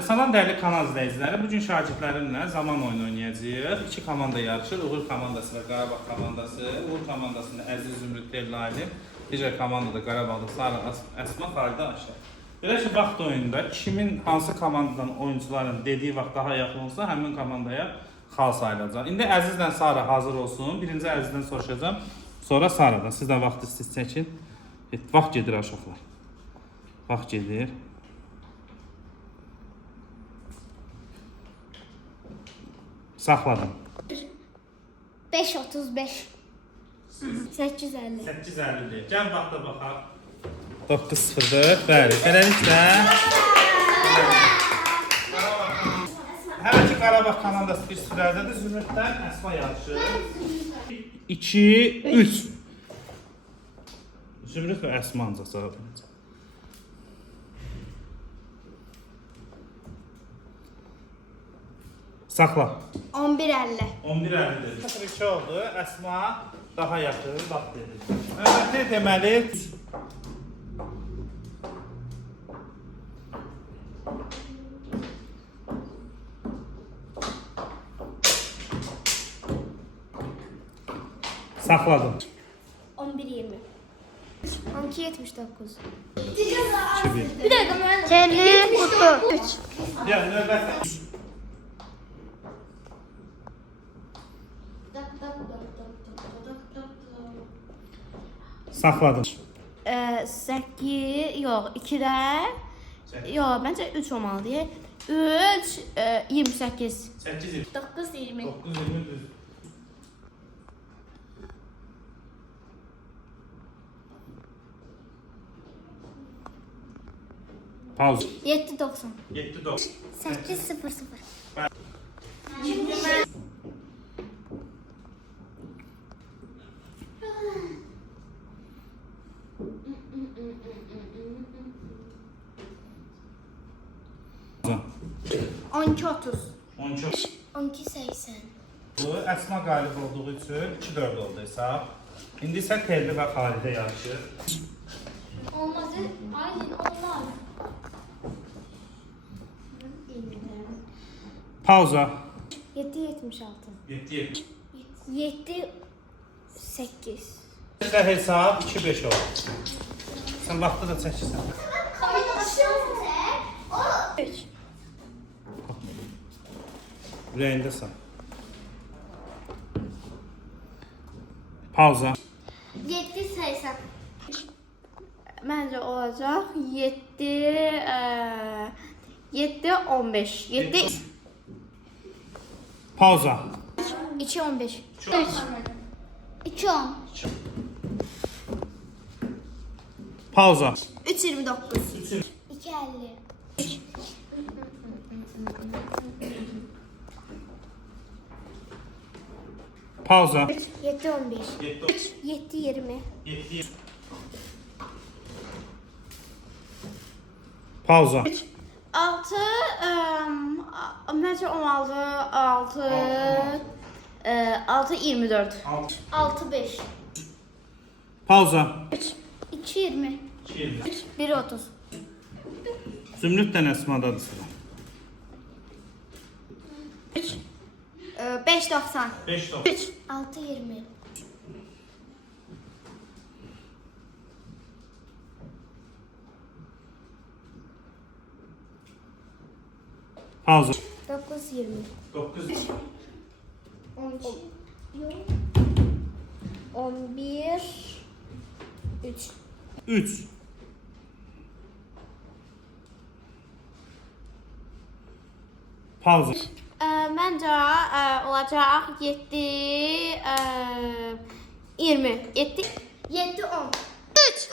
Salam dəyərli kanal izləyiciləri. Bugün şagirdlərimlə zaman oyunu oynayacağıq. İki komanda yarışır. Uğur komandası və Qarabağ komandası. Uğur komandasında Əziz Zümrüd Tellaylı, digər komandada Qarabağda Sara Əsma, Faridə Aşır. Belə ki, vaxt oyununda kimin hansı komandadan oyuncuların dediyi vaxt daha yaxın olsa, həmin komandaya xal sayılacaq. İndi Əzizlə Sara hazır olsun. Birinci Əzizdən soruşacağım, sonra Saradan. Siz də vaxt siz çəkin. Vaxt gedir uşaqlar. Vaxt gedir. Saxladım. 5.35 8.50 8.50. Gəl vaxta baxaq. 9.04. Bəli, beləliklə. Hələ ki Qarabağ komandası 1-0-dədir. Zümrüddən Əsma yarışı. 2-3. Zümrüd və Əsma ancaq cavab verəcək. Saxla. 11.50 11.50 dedi. 0-2 oldu. Əsma daha yaxın vaxt dedi. Növbəti deməli saxladım. 11.20 12.79 2-1. Bir dakika ben Telli kutu 3 Ya növbəti saxladım. 8 yok 2'de yok bence 3 olmalı diye 3 28 8-20. 9.20 9-20 düz. Pauza. 7.90 7-9. 8.00 12.30 13. 12.80 Bu Əsma qalib olduğu üçün 2-4 oldu hesab. İndi isə Telli və Xalidə yarışır. Olmaz aynen olmaz Pauza. 7.76 7-7. 7.8 İşte hesab 2-5 oldu. Sən vaxtı da çəkirsən. 3 Ürəyindəsən. Pauza. 7.80 Bence olacak 7-15 7 Pauza. 2.15 3 2.10 Pauza. 3.29 3. 2.50 Pauza. 7.15 7. 7.20 7. Pauza. 6 bence 16 6 6-24 6. 6.5 Pauza. 2.20 2. 1.30 Zümrüddən Əsmadadır sıra. 5.90 5 top. 6.20 Pauza. 9.20 9. 11 3 3. Pauza. Bence olacak 7 20 7 7 10 3